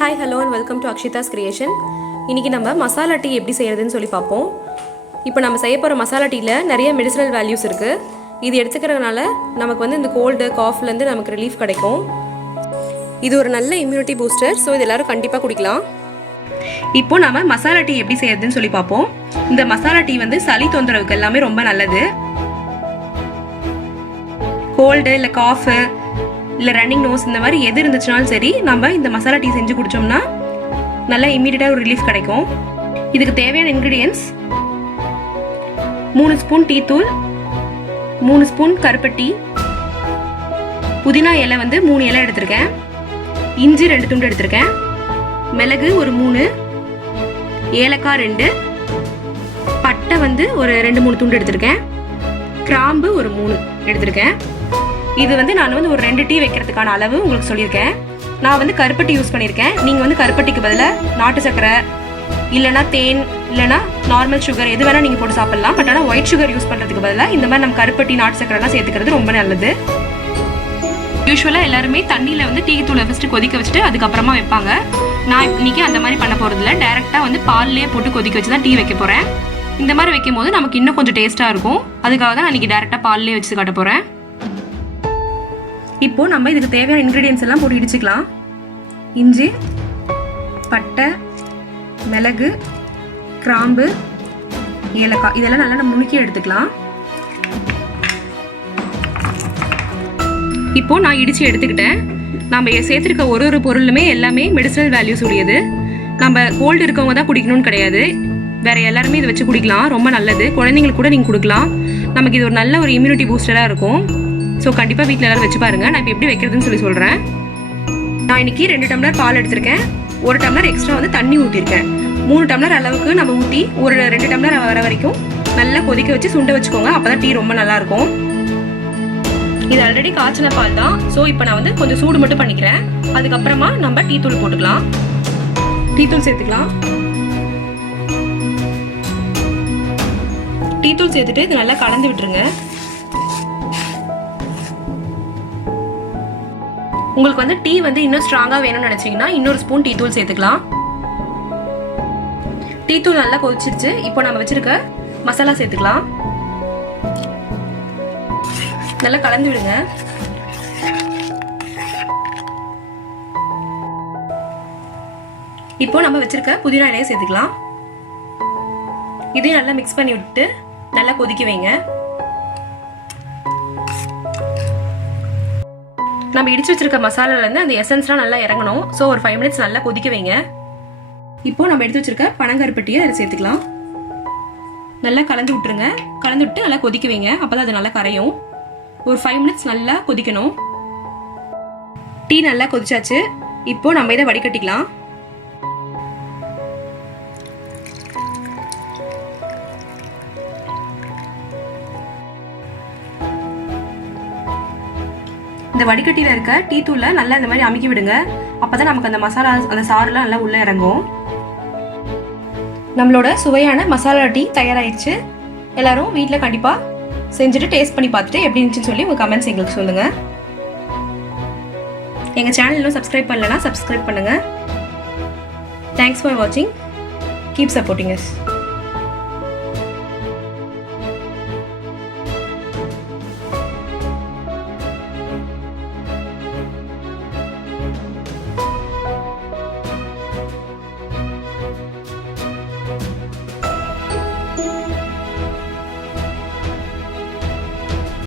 Hi, hello and welcome to Akshita's Creation. இன்னைக்கு நம்ம masala tea எப்படி செய்யறதுன்னு சொல்லி பார்ப்போம். இப்போ நம்ம செய்ய போற மசாலா டீல நிறைய மெடிசினல் வேல்யூஸ் இருக்கு. இது எடுத்துக்கிறதுனால நமக்கு இந்த கோல்ட் காஃப்ல இருந்து நமக்கு ரிலீஃப் கிடைக்கும். இது ஒரு நல்ல இம்யூனிட்டி பூஸ்டர். சோ இது எல்லாரும் கண்டிப்பா குடிக்கலாம். இப்போ நாம மசாலா டீ எப்படி செய்யறதுன்னு சொல்லி பார்ப்போம். இந்த மசாலா டீ சளி தொந்தரவுக்கு எல்லாமே ரொம்ப நல்லது. கோல்ட் இல்ல காஃப் இல்ல ரன்னிங் நோஸ் இந்த மாதிரி எது இருந்துச்சுனாலும் சரி நம்ம இந்த மசாலா டீ செஞ்சு குடிச்சோம்னா நல்லா இமிடியேட்டா ஒரு ரிலீஃப் கிடைக்கும். இதுக்கு தேவையான இன்கிரிடியன்ட்ஸ் 3 ஸ்பூன் டீ தூள், 3 ஸ்பூன் கருப்பட்டி, புதினா இலை 3 இலை எடுத்திருக்கேன், இஞ்சி 2 துண்டு எடுத்திருக்கேன், மிளகு ஒரு 3, ஏலக்காய் 2, பட்டை ஒரு 2-3 துண்டு எடுத்திருக்கேன், கிராம்பு ஒரு 3 எடுத்திருக்கேன். இது நான் ஒரு 2 டீ வைக்கிறதுக்கான அளவு உங்களுக்கு சொல்லியிருக்கேன். நான் கருப்பட்டி யூஸ் பண்ணியிருக்கேன். நீங்கள் கருப்பட்டிக்கு பதிலாக நாட்டு சர்க்கரை இல்லைனா தேன் இல்லைனா நார்மல் சுகர் எது வேணால் நீங்கள் போட்டு சாப்பிட்லாம். பட் ஆனால் ஒயிட் சுகர் யூஸ் பண்ணுறதுக்கு பதிலாக இந்த மாதிரி நம்ம கருப்பட்டி நாட்டு சர்க்கரைலாம் சேர்த்துக்கிறது ரொம்ப நல்லது. யூஸ்வலாக எல்லாருமே தண்ணியில் டீ தூளை ஃபஸ்ட்டு கொதிக்க வச்சுட்டு அதுக்கப்புறமா வைப்பாங்க. நான் இன்னைக்கு அந்த மாதிரி பண்ண போகிறதில்ல. டேரெக்டாக பால்லேயே போட்டு கொதிக்க வச்சு தான் டீ வைக்க போகிறேன். இந்த மாதிரி வைக்கும் போது நமக்கு இன்னும் கொஞ்சம் டேஸ்ட்டாக இருக்கும். அதுக்காக தான் நான் இன்னைக்கு டேரெக்டாக பால்லேயே வச்சு காட்ட போகிறேன். இப்போ நம்ம இதுக்கு தேவையான இன்கிரிடியன்ஸ் எல்லாம் போட்டு இடிச்சுக்கலாம். இஞ்சி, பட்டை, மிளகு, கிராம்பு, ஏலக்காய் இதெல்லாம் நல்லா நம்ம நுணுக்கி எடுத்துக்கலாம். இப்போ நான் இடிச்சு எடுத்துக்கிட்டேன். நம்ம சேர்த்துருக்க ஒரு பொருளுமே எல்லாமே மெடிசனல் வேல்யூஸ் உடையது. நம்ம கோல்டு இருக்கவங்க தான் குடிக்கணும்னு கிடையாது. வேற எல்லாருமே இதை வச்சு குடிக்கலாம். ரொம்ப நல்லது. குழந்தைங்களுக்கு கூட நீங்கள் கொடுக்கலாம். நமக்கு இது ஒரு நல்ல ஒரு இம்யூனிட்டி பூஸ்டராக இருக்கும். ஸோ கண்டிப்பாக வீட்டில் எல்லாரும் வச்சு பாருங்க. நான் இப்போ எப்படி வைக்கிறதுன்னு சொல்கிறேன். நான் இன்னைக்கு 2 டம்ளர் பால் எடுத்திருக்கேன். 1 டம்ளர் எக்ஸ்ட்ரா தண்ணி ஊற்றிருக்கேன். 3 டம்ளர் அளவுக்கு நம்ம ஊற்றி ஒரு 2 டம்ளர் வர வரைக்கும் நல்லா கொதிக்க வச்சு சுண்ட வச்சுக்கோங்க. அப்போதான் டீ ரொம்ப நல்லா இருக்கும். இது ஆல்ரெடி காய்ச்சின பால் தான். ஸோ இப்போ நான் கொஞ்சம் சூடு மட்டும் பண்ணிக்கிறேன். அதுக்கப்புறமா நம்ம டீ தூள் போட்டுக்கலாம். டீ தூள் சேர்த்துக்கலாம். டீ தூள் சேர்த்துட்டு இது நல்லா கலந்து விட்டுருங்க. உங்களுக்கு டீ இன்னும் ஸ்ட்ராங்கா வேணும்னு நினைச்சீங்கன்னா இன்னொரு ஸ்பூன் டீ தூள் சேர்த்துக்கலாம். டீ தூள் நல்லா கொதிச்சிருச்சு. இப்போ நம்ம வச்சிருக்க மசாலா சேர்த்துக்கலாம். நல்லா கலந்து விடுங்க. இப்போ நம்ம வச்சிருக்க புதினா இலையை சேர்த்துக்கலாம். இதையும் நல்லா மிக்ஸ் பண்ணி விட்டு நல்லா கொதிக்க வைங்க. நம்ம இடிச்சு வச்சிருக்க மசாலால இருந்து அந்த எசன்ஸ்லாம் நல்லா இறங்கணும். ஸோ ஒரு 5 மினிட்ஸ் நல்லா கொதிக்க வைங்க. இப்போ நம்ம எடுத்து வச்சிருக்க பனங்கருப்பட்டியை அதை சேர்த்துக்கலாம். நல்லா கலந்து விட்டுருங்க. கலந்து விட்டு நல்லா கொதிக்க வைங்க. அப்பதான் அது நல்லா கரையும். ஒரு 5 மினிட்ஸ் நல்லா கொதிக்கணும். டீ நல்லா கொதிச்சாச்சு. இப்போ நம்ம இதை வடிகட்டிக்கலாம். இந்த வடிகட்டில இருக்க டீ தூளை நல்லா இந்த மாதிரி அமுக்கி விடுங்க. அப்பதான் நமக்கு அந்த மசாலா அந்த சாறுலாம் நல்லா உள்ள இறங்கும். நம்மளோட சுவையான மசாலா டீ தயாராயிடுச்சு. எல்லாரும் வீட்டில் கண்டிப்பா செஞ்சுட்டு டேஸ்ட் பண்ணி பார்த்துட்டு எப்படி இருந்துச்சுன்னு சொல்லி உங்க கமெண்ட்ஸ் எங்களுக்கு சொல்லுங்க. எங்க சேனல் இன்னும் சப்ஸ்கிரைப் பண்ணலன்னா சப்ஸ்கிரைப் பண்ணுங்க. தேங்க்ஸ் ஃபார் வாட்சிங். Keep supporting us.